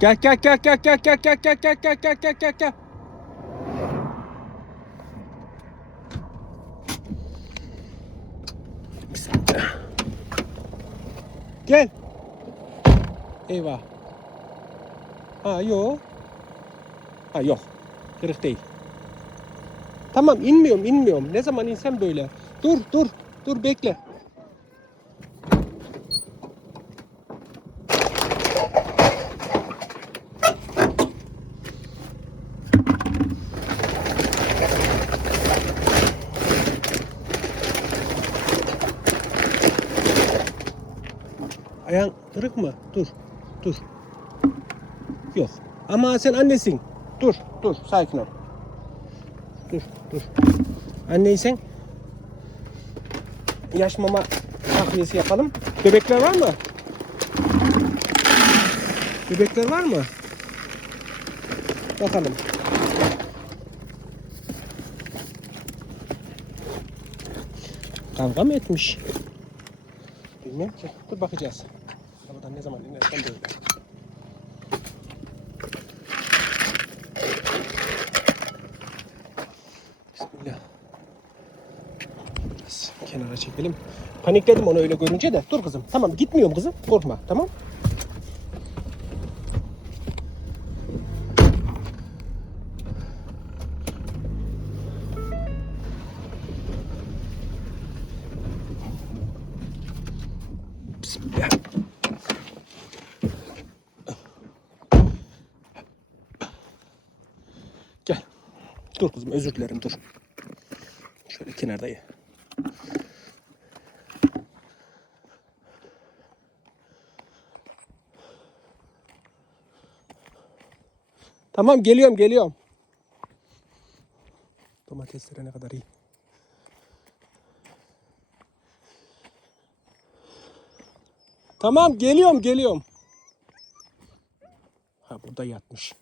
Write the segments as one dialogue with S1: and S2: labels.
S1: Gel gel gel gel gel gel gel gel gel gel gel gel gel gel. Gel. Eyvah. Ha yok. Ha yok. Kırık değil. Tamam inmiyorum inmiyorum. Ne zaman insem böyle. Dur dur dur bekle. Kırık mı? Dur. Dur. Yok. Ama sen annesin. Dur. Dur. Sakin ol. Dur. Dur. Anneysen yaş mama takviyesi yapalım. Bebekler var mı? Bebekler var mı? Bakalım. Kavga mı etmiş? Bilmiyorum ki. Dur bakacağız. Arabadan ne zaman inersen böyle. Bismillah. Kenara çekelim. Panikledim onu öyle görünce de. Dur kızım. Tamam gitmiyorum kızım. Korkma. Tamam. Bismillah. Gel. Dur kızım özür dilerim dur. Şöyle kenardayım. Tamam geliyorum geliyorum. Domatesleri ne kadar iyi. Tamam geliyorum geliyorum. Ha burada yatmış.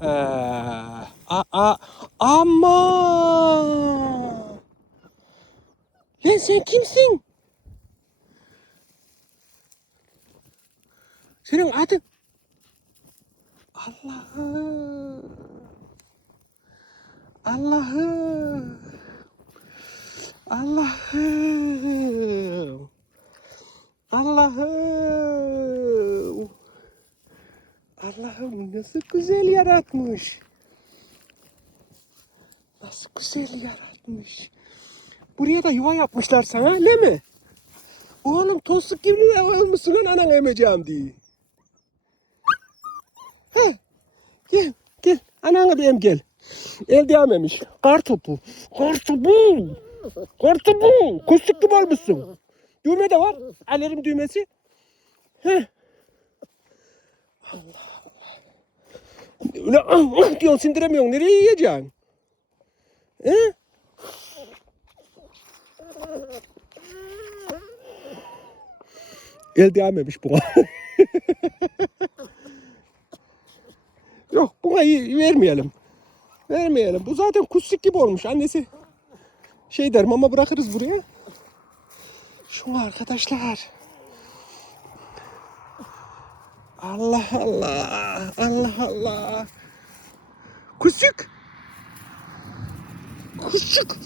S1: Ee, a, a, ama. Lan sen kimsin? Senin adın Allah'ım. Allah'ım. Allah'ım. Allah'ım. Allah'ım nasıl güzel yaratmış. Nasıl güzel yaratmış. Buraya da yuva yapmışlar sana değil mi? Oğlum tostuk gibi olmuşsun lan anan emeceğim diye. Heh. Gel gel ananı bir em gel. El değmemiş. Kar topu. Kar topu. Kar topu. Kustuk gibi olmuşsun. Düğme de var. Alarm düğmesi. Heh. Allah Allah. Öyle ah ah diyorsun sindiremiyorsun. Nereye yiyeceksin? He? El değmemiş buna. Yok buna vermeyelim. Vermeyelim. Bu zaten kustik gibi olmuş. Annesi şey der mama bırakırız buraya. Şu arkadaşlar. Allah Allah. Allah Allah. Kusuk. Kusuk.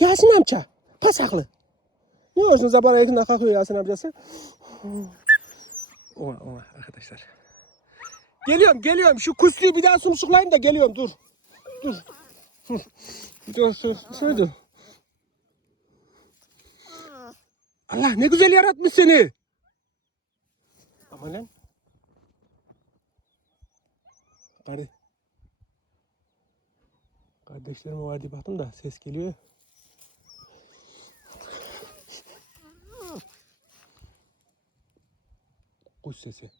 S1: Yasin amca. Pasaklı. Ne olursun sabah yakında kalkıyor Yasin amcası. Oha oha arkadaşlar. Geliyorum geliyorum. Şu kusluyu bir daha sumsuklayayım da geliyorum dur. Dur. Dur. Dur dur. Şöyle dur. Allah ne güzel yaratmış seni. Aman lan. Kardeşlerim var diye baktım da ses geliyor. Kuş sesi.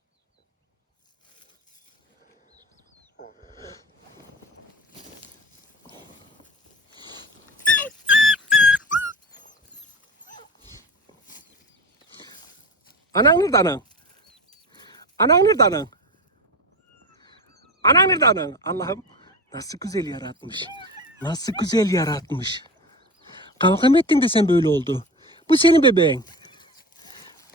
S1: Anan nerede anan? Anan nerede anan? Anan nerede anan? Allah'ım nasıl güzel yaratmış. Nasıl güzel yaratmış. Kavga mı ettin de sen böyle oldu? Bu senin bebeğin.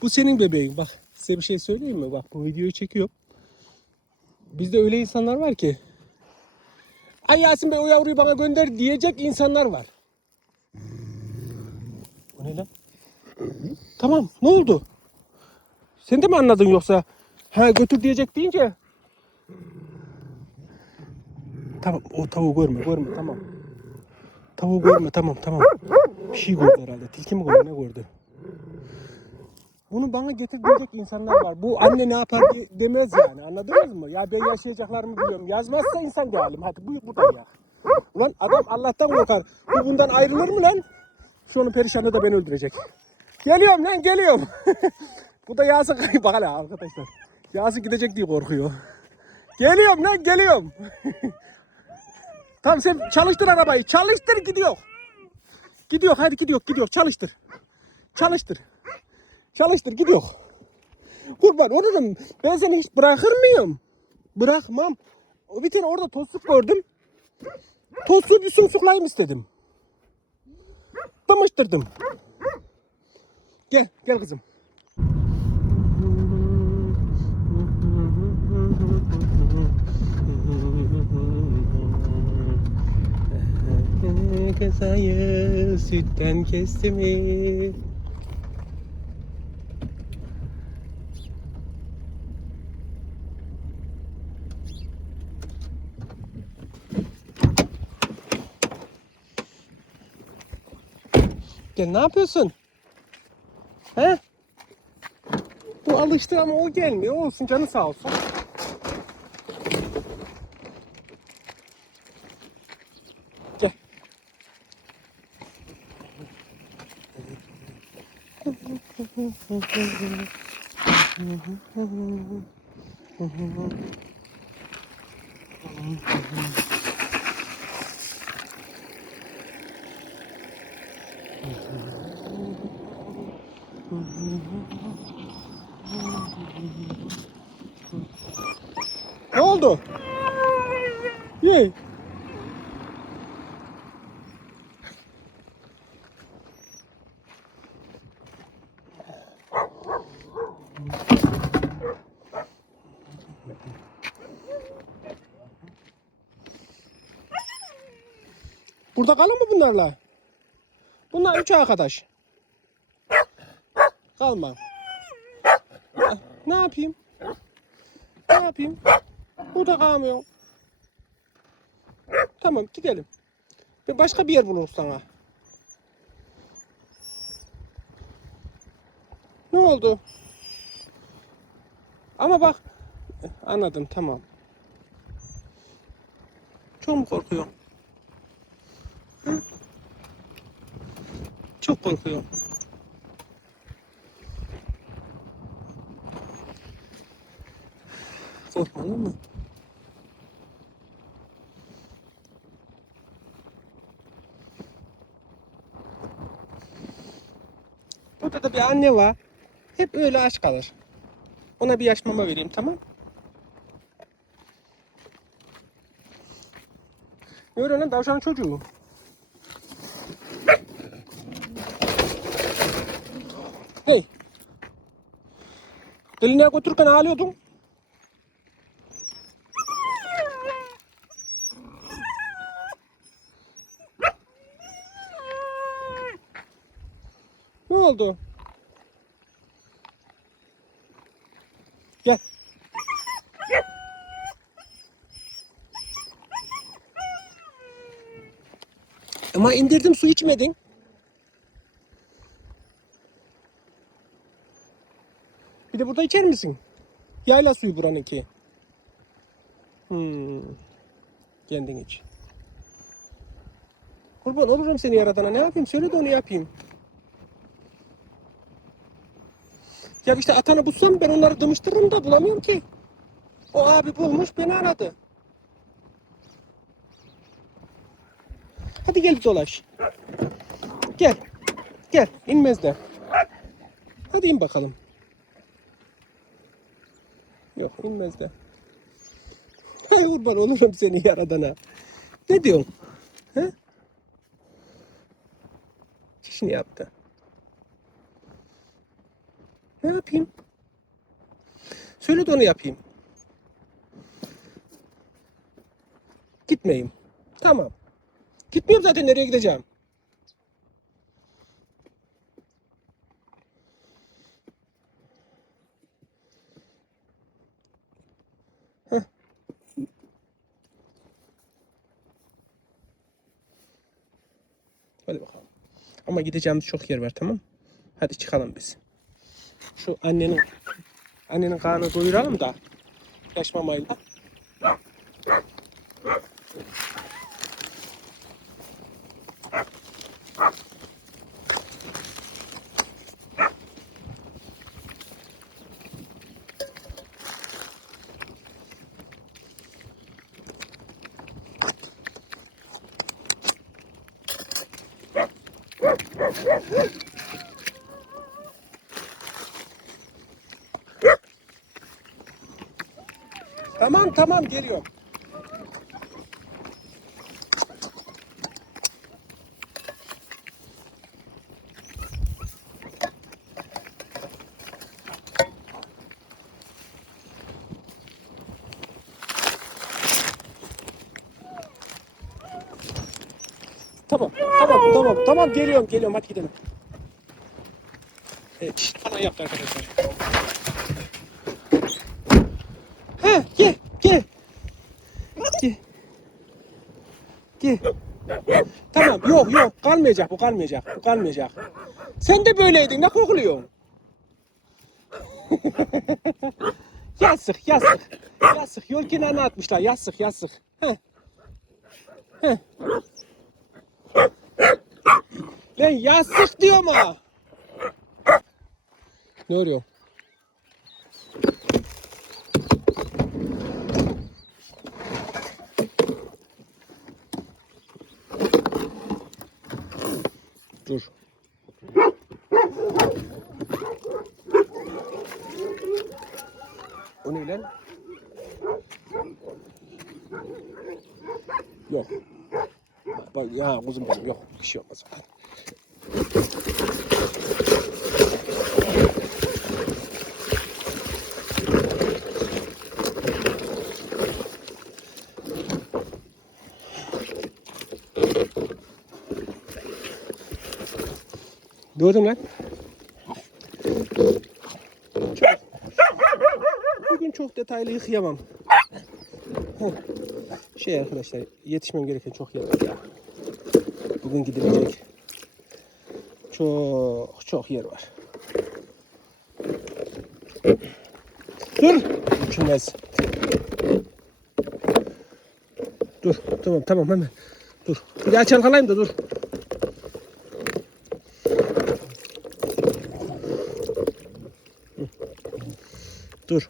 S1: Bu senin bebeğin. Bak size bir şey söyleyeyim mi? Bak bu videoyu çekiyorum. Bizde öyle insanlar var ki. Ay Yasin Bey o yavruyu bana gönder diyecek insanlar var. Bu ne lan? Tamam ne oldu? Sen de mi anladın yoksa? Ha götür diyecek deyince. Tamam o tavuğu görme görme tamam. Tavuğu görme tamam tamam. Bir şey gördü herhalde. Tilki mi gördü ne gördü? Bunu bana getir diyecek insanlar var. Bu anne ne yapar demez yani anladınız mı? Ya ben yaşayacaklarımı biliyorum. Yazmazsa insan değilim. Hadi buyur buradan ya. Ulan adam Allah'tan korkar. Bu bundan ayrılır mı lan? Şu onun perişanı da beni öldürecek. Geliyorum lan geliyorum. Bu da Yasin bak hala arkadaşlar. Yasin gidecek diye korkuyor. Geliyorum lan geliyorum. tamam sen çalıştır arabayı. Çalıştır gidiyor. Gidiyor hadi gidiyor gidiyor çalıştır. Çalıştır. Çalıştır gidiyor. Kurban olurum. Ben seni hiç bırakır mıyım? Bırakmam. Bir tane orada tostluk gördüm. Tostu bir sunsuklayayım istedim. Damıştırdım. Gel, gel kızım. Kesayı sütten kesti mi? Gel ne yapıyorsun? He? Bu alıştı ama o gelmiyor. Olsun canı sağ olsun. Gel. Oldu? Ye. Burada kalın mı bunlarla? Bunlar üç arkadaş. Kalma. Ne yapayım? Ne yapayım? Burada kalmıyor. Tamam gidelim. Bir başka bir yer buluruz sana. Ne oldu? Ama bak anladım tamam. Çok mu korkuyor? Hı? Çok korkuyor. Korkma olur mu? Burada da bir anne var. Hep öyle aç kalır. Ona bir yaş mama vereyim tamam? Ne öyle lan tavşan çocuğu? Hey. Eline götürürken ağlıyordun. Oldu? Gel. Ama indirdim su içmedin. Bir de burada içer misin? Yayla suyu buranınki. Hmm. Kendin iç. Kurban olurum seni yaradana. Ne yapayım? Söyle de onu yapayım. Ya işte atanı bulsam ben onları dımıştırırım da bulamıyorum ki. O abi bulmuş beni aradı. Hadi gel dolaş. Gel. Gel. İnmez de. Hadi in bakalım. Yok inmez de. Hay kurban olurum seni yaradana. Ne diyorsun? He? Çişini yaptı. Ne yapayım? Söyle de onu yapayım. Gitmeyeyim. Tamam. Gitmiyorum zaten nereye gideceğim? Heh. Hadi bakalım. Ama gideceğimiz çok yer var tamam Hadi çıkalım biz. Şu annenin annenin karnını doyuralım da yaş mamayla. Tamam tamam geliyorum. Tamam, tamam, tamam, tamam geliyorum, geliyorum. Hadi gidelim. Evet, falan yaptı arkadaşlar. Ha, gel, gel. Gel. Gel. Tamam, yok yok kalmayacak, bu kalmayacak, bu kalmayacak. Sen de böyleydin, ne kokluyorsun? yazık, yazık. Yazık, yol kenarına atmışlar, yazık, yazık. Heh. Heh. Lan yazık diyorum ha. Ne oluyor? Dur. O ne lan? Yok. Bak ya kuzum benim yok. Bir şey olmaz. Gördün lan. Bugün çok detaylı yıkayamam. Şey arkadaşlar yetişmem gereken çok yer var ya. Bugün gidilecek. Çok çok yer var. Dur. Uçulmaz. Dur. Tamam tamam hemen. Dur. Bir daha çalkalayayım da dur. Dur.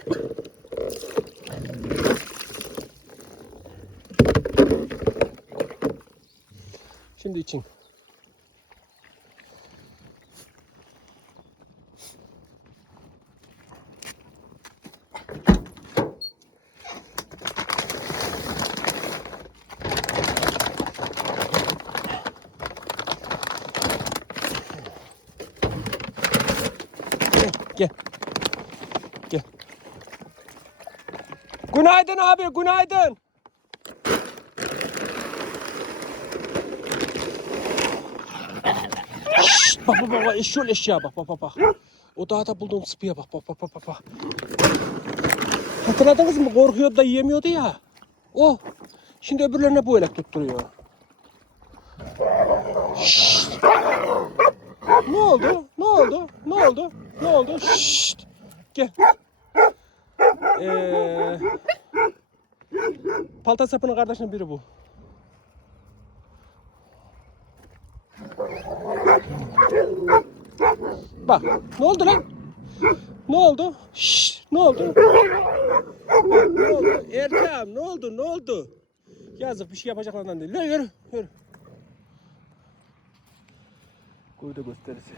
S1: Şimdi için. Gel. Gel. Günaydın abi, günaydın. Şşt, bak bak bak, eşyol eşya bak bak bak bak. O dağda bulduğum sıpıya bak bak bak bak bak. Hatırladınız mı? Korkuyordu da yiyemiyordu ya. O. Şimdi öbürlerine bu elek tutturuyor. Şşt. Ne oldu? Ne oldu? Ne oldu? Ne oldu? Şşt. Gel. Ee, palta sapının kardeşinin biri bu. Bak ne oldu lan? Ne oldu? Şşş ne oldu? ne oldu? Ertem ne oldu? Ne oldu? Yazık bir şey yapacaklarından değil. Yürü yürü. yürü. Koy da gösterisi.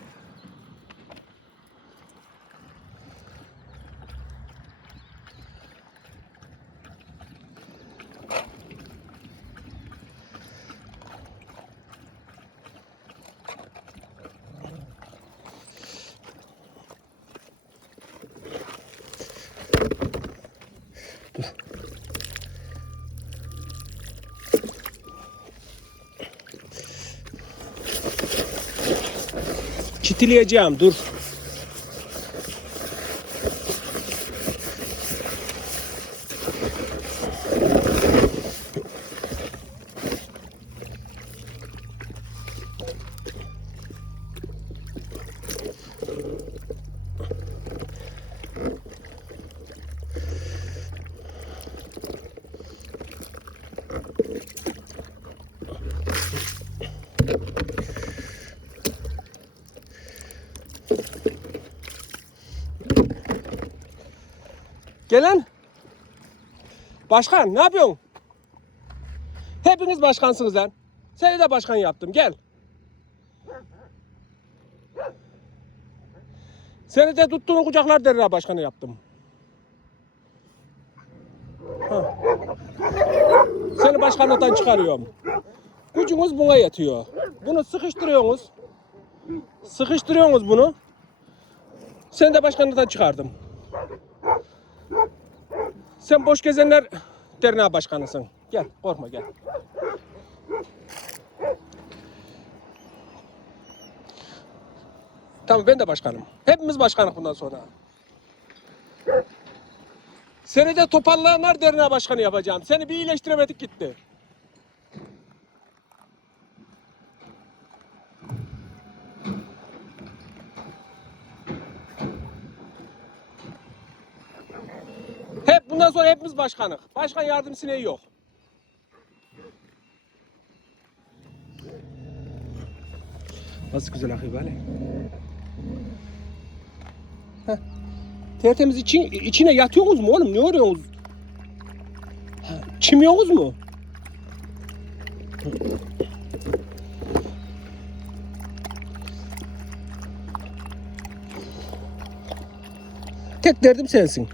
S1: Çitileyeceğim dur. Gelen. Başkan ne yapıyorsun? Hepiniz başkansınız lan. Seni de başkan yaptım gel. Seni de tuttuğun kucaklar derine başkanı yaptım. Ha. Seni başkanlıktan çıkarıyorum. Gücünüz buna yetiyor. Bunu sıkıştırıyorsunuz. Sıkıştırıyorsunuz bunu. Seni de başkanlıktan çıkardım. Sen boş gezenler derneği başkanısın. Gel korkma gel. Tamam ben de başkanım. Hepimiz başkanız bundan sonra. Seni de toparlayanlar derneği başkanı yapacağım. Seni bir iyileştiremedik gitti. Hep bundan sonra hepimiz başkanız. Başkan yardımcısı ne yok. Nasıl güzel akıyor böyle. Heh. Tertemiz için, içine yatıyorsunuz mu oğlum? Ne arıyorsunuz? Ha, Çimiyorsunuz mu? Tek derdim sensin.